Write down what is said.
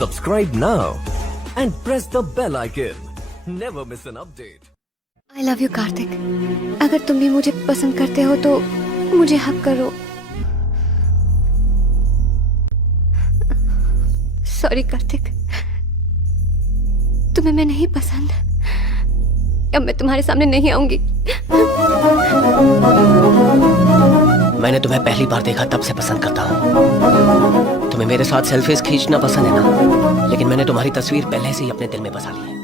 Subscribe now and press the bell icon. Never miss an update. I love you Kartik. अगर तुम भी मुझे पसंद करते हो तो मुझे हक करो। सॉरी कार्तिक, तुम्हें मैं नहीं पसंद। अब मैं तुम्हारे सामने नहीं आऊंगी। मैंने तुम्हें पहली बार देखा तब से पसंद करता हूँ। तुम्हें मेरे साथ सेल्फीज खींचना पसंद है ना, लेकिन मैंने तुम्हारी तस्वीर पहले से ही अपने दिल में बसा ली है।